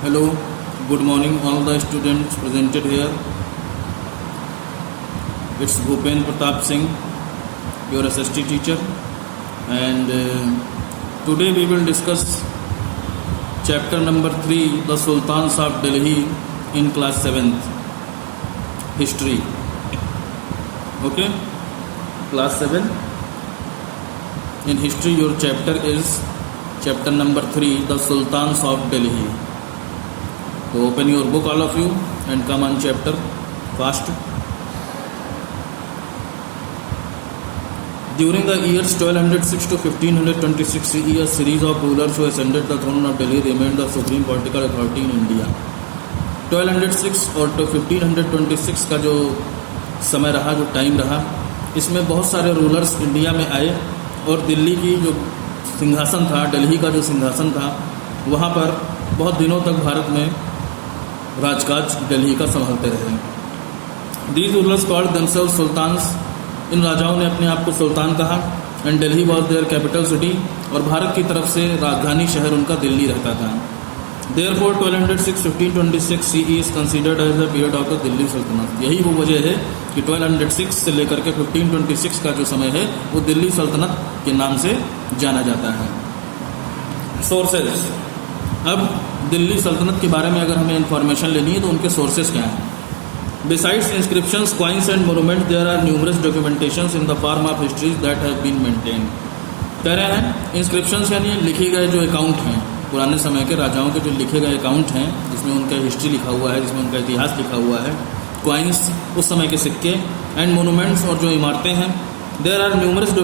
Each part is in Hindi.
Hello, good morning all the students presented here. It's Bhupen Pratap Singh, your SST teacher, and today we will discuss chapter number 3, the Sultans of Delhi in class 7th, history. Okay, class 7. In history, your chapter is chapter number 3, the Sultans of Delhi. So open your book, all of you, and come on chapter fast. During the years 1206 to 1526 CE, a series of rulers who ascended the throne of Delhi remained the supreme political authority in India. 1206 और 1526 का जो समय रहा, जो टाइम रहा, इसमें बहुत सारे रूलर्स इंडिया में आए और दिल्ली की जो सिंहासन था, दिल्ली का जो सिंहासन था, वहाँ पर बहुत दिनों तक भारत में राजकाज दिल्ली का संभालते रहे। These rulers called themselves sultans, इन राजाओं ने अपने आप को सुल्तान कहा। And Delhi was their capital city, और भारत की तरफ से राजधानी शहर उनका दिल्ली रहता था। Therefore 1206-1526 CE is considered as the period of the Delhi सल्तनत। यही वो वजह है कि 1206 से लेकर के 1526 का जो समय है वो दिल्ली सल्तनत के नाम से जाना जाता है। सोर्सेज, अब दिल्ली सल्तनत के बारे में अगर हमें इंफॉर्मेशन लेनी है तो उनके सोर्सेज क्या हैं। Besides inscriptions, coins and monuments, there are numerous documentations in the form of histories that have been maintained. कह रहे हैं इंस्क्रिप्शंस यानी लिखे गए जो अकाउंट हैं, पुराने समय के राजाओं के जो लिखे गए अकाउंट हैं, जिसमें उनका हिस्ट्री लिखा हुआ है, जिसमें उनका इतिहास लिखा हुआ है। कॉइन्स, उस समय के सिक्के, एंड मोनूमेंट्स, और जो इमारतें हैं। देयर आर न्यूमरस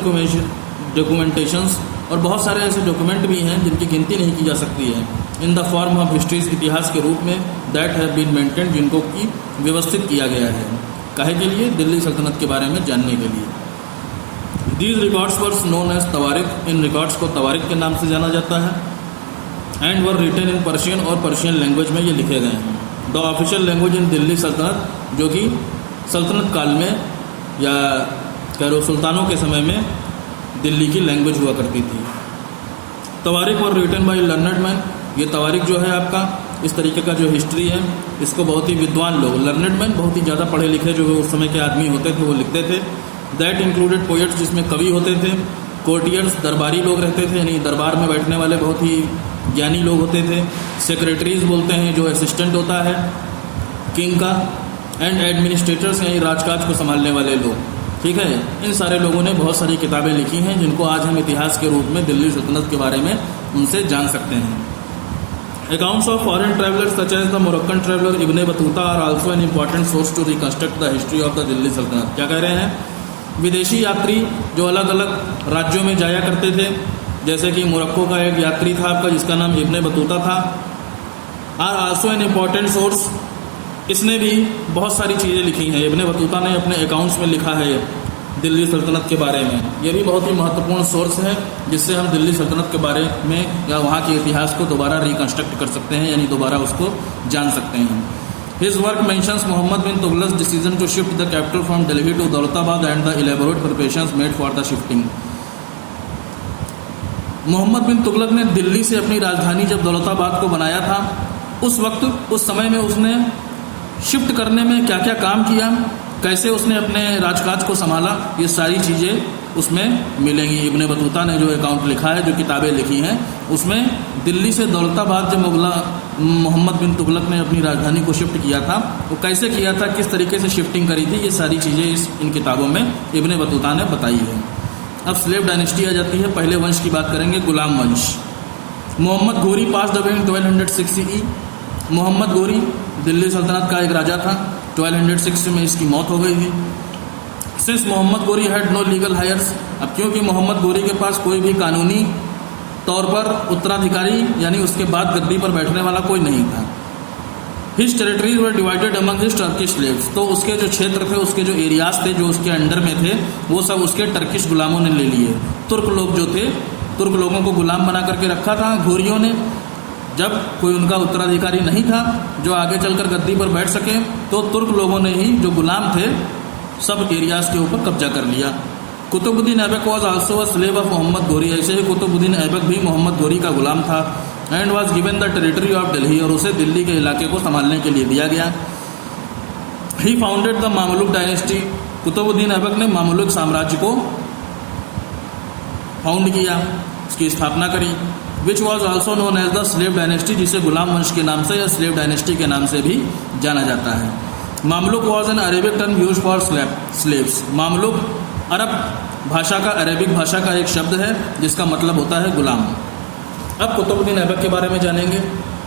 डॉक्यूमेंटेशंस, और बहुत सारे ऐसे डॉक्यूमेंट भी हैं जिनकी गिनती नहीं की जा सकती है। In the form of histories, इतिहास के रूप में, दैट हैव बीन मेंटेन्ड, जिनको की व्यवस्थित किया गया है। काहे के लिए? दिल्ली सल्तनत के बारे में जानने के लिए। These records were known as tawarikh, इन रिकॉर्ड्स को तवारिक के नाम से जाना जाता है। And were written in Persian, और पर्शियन लैंग्वेज में ये लिखे गए हैं। The official language in Delhi saltanat, जो कि सल्तनत काल में या कह लो सुल्तानों के समय में दिल्ली की लैंग्वेज हुआ करती थी। Tawarikh were written by learned man, ये तवारिक जो है आपका, इस तरीके का जो हिस्ट्री है, इसको बहुत ही विद्वान लोग, लर्नड मैन, बहुत ही ज़्यादा पढ़े लिखे जो उस समय के आदमी होते थे वो लिखते थे। दैट इंक्लूडेड पोएट्स, जिसमें कवि होते थे। कोर्टियर्स, दरबारी लोग रहते थे, यानी दरबार में बैठने वाले बहुत ही ज्ञानी लोग होते थे। सेक्रेटरीज बोलते हैं, जो असिस्टेंट होता है किंग का। एंड एडमिनिस्ट्रेटर्स, यानी राजकाज को संभालने वाले लोग। ठीक है, इन सारे लोगों ने बहुत सारी किताबें लिखी हैं जिनको आज हम इतिहास के रूप में दिल्ली सल्तनत के बारे में उनसे जान सकते हैं। Accounts of foreign travelers such as the Moroccan traveler Ibn Battuta are also an important source to reconstruct the history of the Delhi Sultanate. क्या कह रहे हैं? विदेशी यात्री जो अलग अलग राज्यों में जाया करते थे, जैसे कि मोरक्को का एक यात्री था आपका जिसका नाम इब्न बतूता था, are also an important source. इसने भी बहुत सारी चीज़ें लिखी हैं। इब्न बतूता ने अपने अकाउंट्स में लिखा है दिल्ली सल्तनत के बारे में। ये भी बहुत ही महत्वपूर्ण सोर्स है जिससे हम दिल्ली सल्तनत के बारे में या वहाँ के इतिहास को दोबारा रिकन्स्ट्रक्ट कर सकते हैं, यानी दोबारा उसको जान सकते हैं। His work mentions Mohammad bin Tughlaq decision to shift the capital from Delhi to Daulatabad and the elaborate preparations made for the shifting. Mohammad bin Tughlaq ने दिल्ली से अपनी राजधानी जब दौलताबाद को बनाया था, उस वक्त, उस समय में उसने शिफ्ट करने में क्या क्या काम किया, कैसे उसने अपने राजकाज को संभाला, ये सारी चीज़ें उसमें मिलेंगी। इब्न बतूता ने जो अकाउंट लिखा है, जो किताबें लिखी हैं, उसमें दिल्ली से दौलताबाद जब मोहम्मद बिन तुगलक ने अपनी राजधानी को शिफ्ट किया था, वो कैसे किया था, किस तरीके से शिफ्टिंग करी थी, ये सारी चीज़ें इन किताबों में इब्न बतूता ने बताई है। अब स्लेव डायनेस्टी आ जाती है। पहले वंश की बात करेंगे, गुलाम वंश। Mohammad Ghori pass away in 1206 CE। Mohammad Ghori Delhi सल्तनत का एक राजा था। 1206 में इसकी मौत हो गई थी। Since Mohammad Ghori had no legal heirs, अब क्योंकि मोहम्मद गोरी के पास कोई भी कानूनी तौर पर उत्तराधिकारी यानी उसके बाद गद्दी पर बैठने वाला कोई नहीं था। His territories were divided among his Turkish slaves, तो उसके जो क्षेत्र थे, उसके जो एरियाज थे जो उसके अंडर में थे, वो सब उसके टर्किश गुलामों ने ले लिए। तुर्क लोग जो थे, तुर्क लोगों को गुलाम बना करके रखा था घोरियों ने। जब कोई उनका उत्तराधिकारी नहीं था जो आगे चलकर गद्दी पर बैठ सके, तो तुर्क लोगों ने ही जो गुलाम थे सब एरियाज के ऊपर कब्जा कर लिया। Qutubuddin Aibak was also a slave of Mohammad Ghori, ऐसे ही कुतुबुद्दीन ऐबक भी मोहम्मद गोरी का गुलाम था। And was given the territory of Delhi, और उसे दिल्ली के इलाके को संभालने के लिए दिया गया। He founded the Mamluk dynasty, Qutubuddin Aibak ने मामलुक साम्राज्य को फाउंड किया, उसकी स्थापना करी। Which was also known as the slave dynasty, जिसे गुलाम वंश के नाम से या स्लेव डायनेस्टी के नाम से भी जाना जाता है। Mamluk was an Arabic term use for slaves, Mamluk Arab भाषा का, अरेबिक भाषा का एक शब्द है जिसका मतलब होता है गुलाम। अब कुतुबुद्दीन ऐबक के बारे में जानेंगे।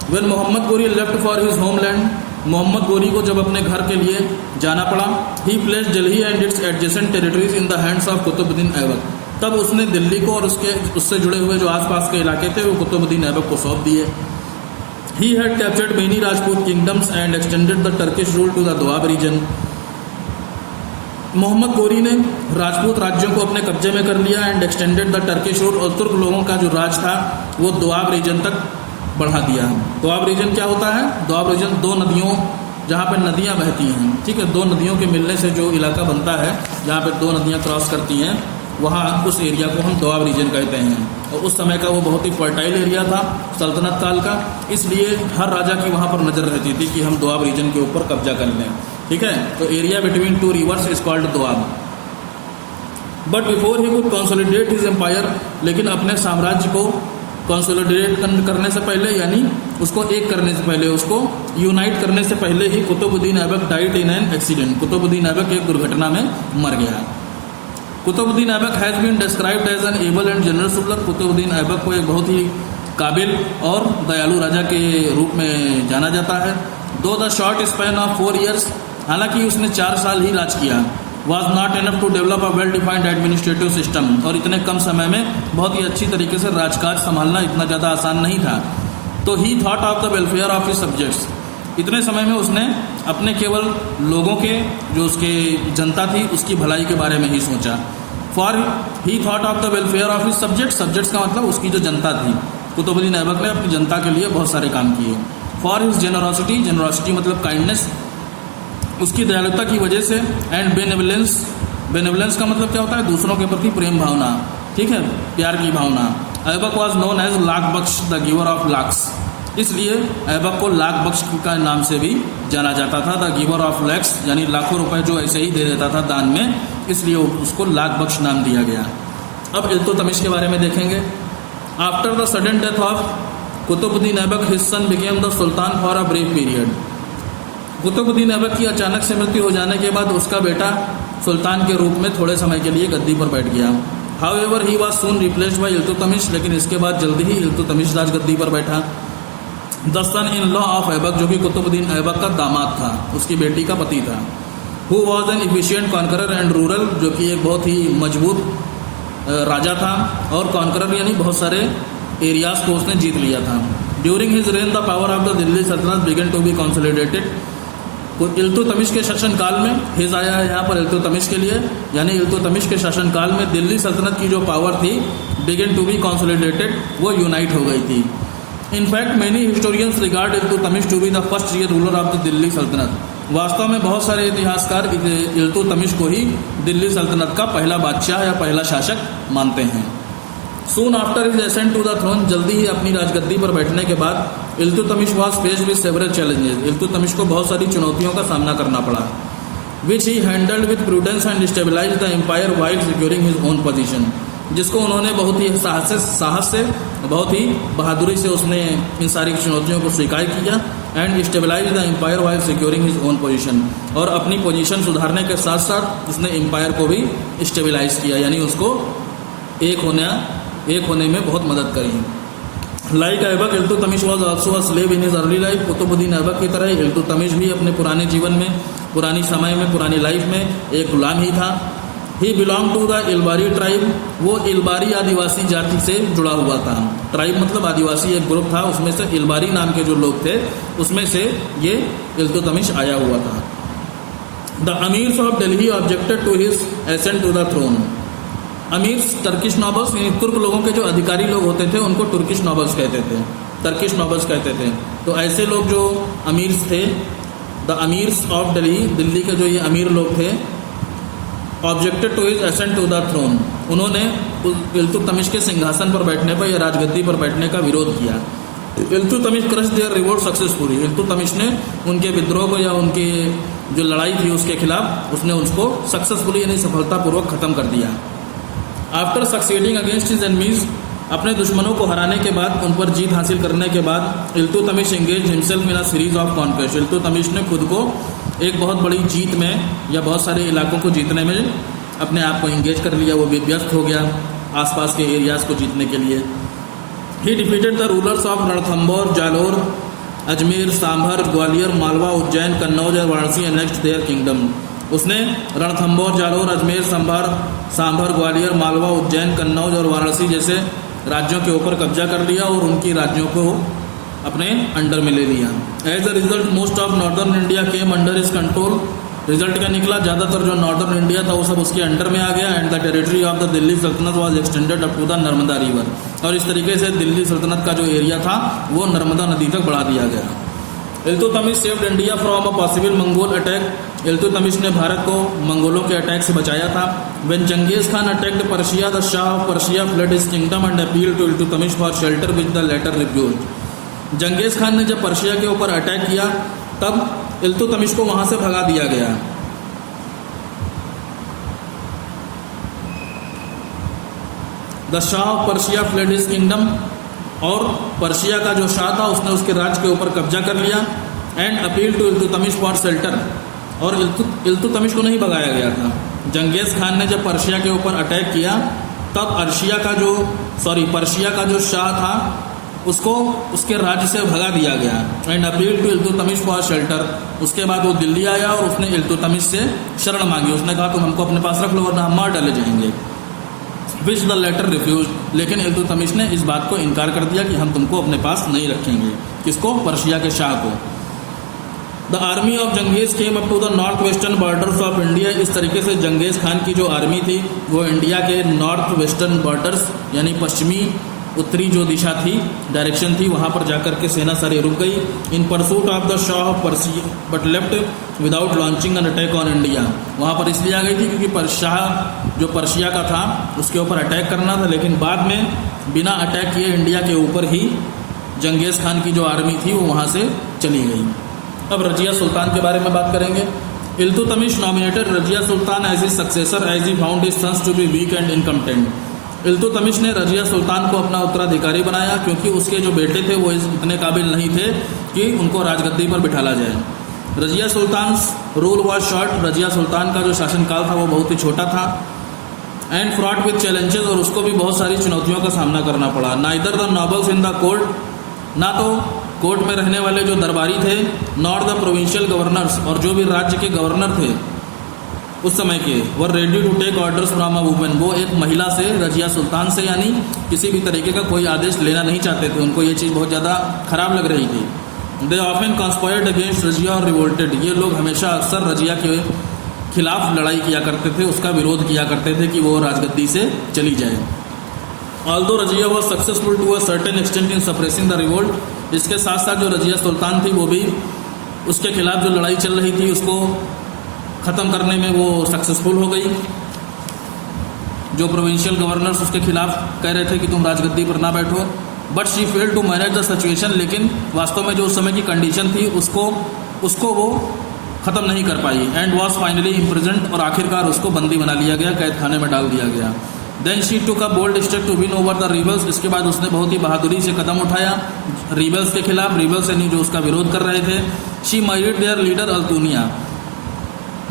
When Mohammad Ghori left for his homeland, Mohammad Ghori को जब अपने घर के लिए जाना पड़ा, he placed Delhi and its adjacent territories in the hands of Qutubuddin Aibak, तब उसने दिल्ली को और उससे जुड़े हुए जो आसपास के इलाके थे वो कुतुबुद्दीन ऐबक को सौंप दिए। He had captured many Rajput kingdoms and extended the Turkish rule to the Doab region, Mohammad Ghori ने राजपूत राज्यों को अपने कब्जे में कर लिया and extended the Turkish rule, और तुर्क लोगों का जो राज था वो दोआब रीजन तक बढ़ा दिया। दोआब रीजन क्या होता है? दोआब रीजन दो नदियों, जहाँ पे नदियाँ बहती हैं, ठीक है, दो नदियों के मिलने से जो इलाका बनता है, जहाँ पे दो नदियाँ क्रॉस करती हैं, वहाँ उस एरिया को हम दोआब रीजन कहते हैं। और उस समय का वो बहुत ही फर्टाइल एरिया था सल्तनत काल का, इसलिए हर राजा की वहाँ पर नज़र रहती थी कि हम दोआब रीजन के ऊपर कब्जा कर लें, ठीक है। तो area between two rivers is called Doab. But before he could consolidate his empire, लेकिन अपने साम्राज्य को कंसोलिडेट करने से पहले, यानी उसको एक करने से पहले, उसको यूनाइट करने से पहले ही Qutubuddin Aibak died in an accident, Qutubuddin Aibak एक दुर्घटना में मर गया। Qutubuddin Aibak has been described as an able and generous ruler, Qutubuddin Aibak को एक बहुत ही काबिल और दयालु राजा के रूप में जाना जाता है। Though the short span of 4 years, हालांकि उसने 4 साल ही राज किया, was not enough to develop a well defined administrative system, और इतने कम समय में बहुत ही अच्छी तरीके से राजकाज संभालना इतना ज़्यादा आसान नहीं था। तो ही thought of the welfare of his subjects, इतने समय में उसने अपने केवल लोगों के, जो उसके जनता थी, उसकी भलाई के बारे में ही सोचा। For he thought of the welfare of his subjects, subjects का मतलब उसकी जो जनता थी, कुतुबुद्दीन ऐबक ने अपनी जनता के लिए बहुत सारे काम किए। फॉर हिज जेनरोसिटी, जेनरोसिटी मतलब काइंडनेस, उसकी दयालुता की वजह से। एंड बेनेवलेंस, बेनेवलेंस का मतलब क्या होता है? दूसरों के प्रति प्रेम भावना, ठीक है, प्यार की भावना। Aibak was known as Lakh Bakhsh, the giver of lakhs, इसलिए ऐबक को लाख बख्श का नाम से भी जाना जाता था। द गिवर ऑफ लैक्स, यानी लाखों रुपए जो ऐसे ही दे देता था दान में, इसलिए उसको लाख बख्श नाम दिया गया। अब इल्तुतमिश के बारे में देखेंगे। After the sudden death of Qutubuddin Aibak, his son became the sultan for a brief period, Qutubuddin Aibak की अचानक से मृत्यु हो जाने के बाद उसका बेटा सुल्तान के रूप में थोड़े समय के लिए गद्दी पर बैठ गया। However he was soon replaced by Iltutmish, लेकिन इसके बाद जल्दी ही इल्तुतमिश राजगद्दी पर बैठा। The son in law of Aibak, जो कि कुतुबुद्दीन ऐबक का दामाद था, उसकी बेटी का पति था। Who was an efficient conqueror and rural, जो कि एक बहुत ही मजबूत राजा था, और कॉन्करर यानी बहुत सारे एरियाज को उसने जीत लिया था। During his reign the power of the Delhi Saltanat began to be consolidated, Iltutmish के शासनकाल में, हिज आया है यहाँ पर इल्तुतमिश के लिए, यानी इल्तुतमिश के शासनकाल में दिल्ली सल्तनत की जो पावर थी, बिगन टू बी कंसोलिडेटेड, वो यूनाइट हो गई थी। In fact many historians regard Iltutmish to be the first real ruler of the Delhi सल्तनत, वास्तव में बहुत सारे इतिहासकार इल्तुतमिश को ही दिल्ली सल्तनत का पहला बादशाह या पहला शासक मानते हैं। Soon after his ascent to the throne, जल्दी ही अपनी राजगद्दी पर बैठने के बाद Iltutmish was faced with several challenges, Iltutmish को बहुत सारी चुनौतियों का सामना करना पड़ा। Which he handled with prudence and stabilize the empire while securing his own position, जिसको उन्होंने बहुत ही साहस से, बहुत ही बहादुरी से उसने इन सारी चुनौतियों को स्वीकार किया। And stabilize the empire while securing his own position, और अपनी पोजीशन सुधारने के साथ साथ उसने एम्पायर को भी स्टेबलाइज किया, यानी उसको एक होने में बहुत मदद करी। Like Aibak, Iltutmish was also a slave in his early life, Qutubuddin Aibak की तरह इल्तुतमिश भी अपने पुराने जीवन में, पुरानी समय में, पुरानी लाइफ में एक गुलाम ही था। He belong to the Ilbari tribe, वो इलबारी आदिवासी जाति से जुड़ा हुआ था। ट्राइब मतलब आदिवासी एक ग्रुप था, उसमें से इलबारी नाम के जो लोग थे, उसमें से ये इल्तुतमिश आया हुआ था। The अमीर्स of Delhi objected to his ascent to the throne, amirs Turkish nobles, यानी तुर्क लोगों के जो अधिकारी लोग होते थे उनको तुर्किश नॉबल्स कहते थे, टर्किश नॉबल्स कहते थे। तो ऐसे लोग जो अमीर्स थे, द अमीर्स ऑफ दिल्ली, दिल्ली के जो ये अमीर लोग थे, objected to his ascent to the throne, उन्होंने इल्तुतमिश के सिंहासन पर बैठने पर या राजगद्दी पर बैठने का विरोध किया। Iltutmish crush their revolt successfully. Iltutmish ने उनके विद्रोह को या उनके जो लड़ाई थी उसके खिलाफ उसने उसको सक्सेसफुली यानी सफलतापूर्वक खत्म कर दिया। After succeeding against his enemies, अपने दुश्मनों को हराने के बाद, उन पर जीत हासिल करने के बाद, Iltutmish engage himself in a series of conquest. Iltutmish ने खुद को एक बहुत बड़ी जीत में या बहुत सारे इलाकों को जीतने में अपने आप को इंगेज कर लिया, वो व्यस्त हो गया आसपास के एरियाज को जीतने के लिए। He defeated the rulers of Ranthambore, Jalore, Ajmer, Sambhar, Gwalior, Malwa, Ujjain, Kannauj और Varanasi and next their kingdom. उसने रणथंबोर, जालोर, अजमेर, सांभर, ग्वालियर, मालवा, उज्जैन, कन्नौज और वाराणसी जैसे राज्यों के ऊपर कब्जा कर लिया और उनकी राज्यों को अपने अंडर में ले लिया। As a result most of northern India came under his control. Result क्या निकला, ज़्यादातर जो नॉर्दर्न इंडिया था वो सब उसके अंडर में आ गया। And the territory of the Delhi Saltanat was extended up to the Narmada river. और इस तरीके से दिल्ली सल्तनत का जो एरिया था वो नर्मदा नदी तक बढ़ा दिया गया। Iltutmish saved India from a possible Mongol attack. Iltutmish ने भारत को मंगोलों के अटैक से बचाया था। When Genghis Khan attacked Persia, the shah of Persia fled his kingdom and appealed to Iltutmish for shelter which the latter refused. Genghis Khan ने जब पर्शिया के ऊपर अटैक किया तब इल्तुतमिश को वहां से भगा दिया गया। The shah of Persia fled his kingdom, और पर्शिया का जो शाह था उसने उसके राज्य के ऊपर कब्जा कर लिया। And appeal to Iltutmish for shelter, और इल्तुतमिश को नहीं भगाया गया था। जंगीज खान ने जब पर्शिया के ऊपर अटैक किया तब पर्शिया का जो शाह था उसको उसके राज्य से भगा दिया गया। And appeal to Iltutmish for shelter, उसके बाद वो दिल्ली आया और उसने इल्तुतमिश से शरण मांगी। उसने कहा तुम हमको अपने पास रख लो वरना हम मार डाले जाएंगे। विच द लेटर रिफ्यूज, लेकिन इल्तुतमिश ने इस बात को इनकार कर दिया कि हम तुमको अपने पास नहीं रखेंगे। किसको? पर्शिया के शाह को। The army of Genghis came up to the north western borders of India. इस तरीके से जंगीज खान की जो आर्मी थी वो इंडिया के नॉर्थ वेस्टर्न बॉर्डर्स यानी पश्चिमी उत्तरी जो दिशा थी, डायरेक्शन थी, वहां पर जाकर के सेना सारी रुक गई। इन pursuit of the shah of Persia but left without launching an attack on India. वहां पर इसलिए आ गई थी क्योंकि शाह जो पर्शिया का था उसके ऊपर अटैक करना था, लेकिन बाद में बिना अटैक किए इंडिया के ऊपर ही जंगीज खान की जो आर्मी थी वो वहां से चली गई। अब रजिया सुल्तान के बारे में बात करेंगे। Iltutmish nominated Razia Sultan as his successor as he found his sons to be weak and incompetent. Iltutmish ने रजिया सुल्तान को अपना उत्तराधिकारी बनाया क्योंकि उसके जो बेटे थे वो इतने काबिल नहीं थे कि उनको राजगद्दी पर बिठाला जाए। Razia Sultan rule was short. Razia Sultan का जो शासनकाल था वो बहुत ही छोटा था। एंड फ्रॉट विथ चैलेंजेस, और उसको भी बहुत सारी चुनौतियों का सामना करना पड़ा। Neither the nobles in the court, ना तो कोर्ट में रहने वाले जो दरबारी थे, नॉर द प्रोविंशियल गवर्नर्स, और जो भी राज्य के गवर्नर थे उस समय के, were ready to take orders from a women. वो एक महिला से, रजिया सुल्तान से यानी किसी भी तरीके का कोई आदेश लेना नहीं चाहते थे। उनको ये चीज़ बहुत ज़्यादा खराब लग रही थी। They often conspired against Razia और रिवोल्टेड। ये लोग हमेशा अक्सर रजिया के खिलाफ लड़ाई किया करते थे, उसका विरोध किया करते थे कि वो राजगद्दी से चली जाए। Although Razia was successful to a certain extent in suppressing the revolt. इसके साथ साथ जो रजिया सुल्तान थी वो भी उसके खिलाफ जो लड़ाई चल रही थी उसको ख़त्म करने में वो सक्सेसफुल हो गई। जो प्रोविंशियल गवर्नर्स उसके खिलाफ कह रहे थे कि तुम राजगद्दी पर ना बैठो, but she failed to manage the situation. लेकिन वास्तव में जो उस समय की कंडीशन थी उसको वो ख़त्म नहीं कर पाई। एंड वॉज फाइनली इम्प्रिजन्ड, और आखिरकार उसको बंदी बना लिया गया, कैद खाने में डाल दिया गया। Then she took a bold step to win over the rebels. इसके बाद उसने बहुत ही बहादुरी से कदम उठाया रिबल्स के खिलाफ, रिबल्स यानी जो उसका विरोध कर रहे थे। She married there leader Altunia.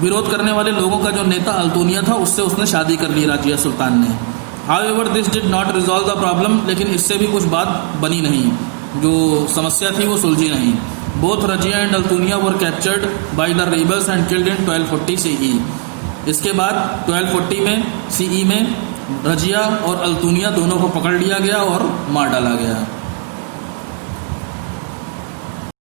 विरोध करने वाले लोगों का जो नेता अल्तुनिया था उससे उसने शादी कर ली रजिया सुल्तान ने। However this did not resolve the problem, लेकिन इससे भी कुछ बात बनी नहीं, जो समस्या थी वो सुलझी नहीं। Both Razia and Altunia were captured by the rebels and killed in 1240 CE। इसके बाद 1240 में CE में रजिया और अल्तुनिया दोनों को पकड़ लिया गया और मार डाला गया।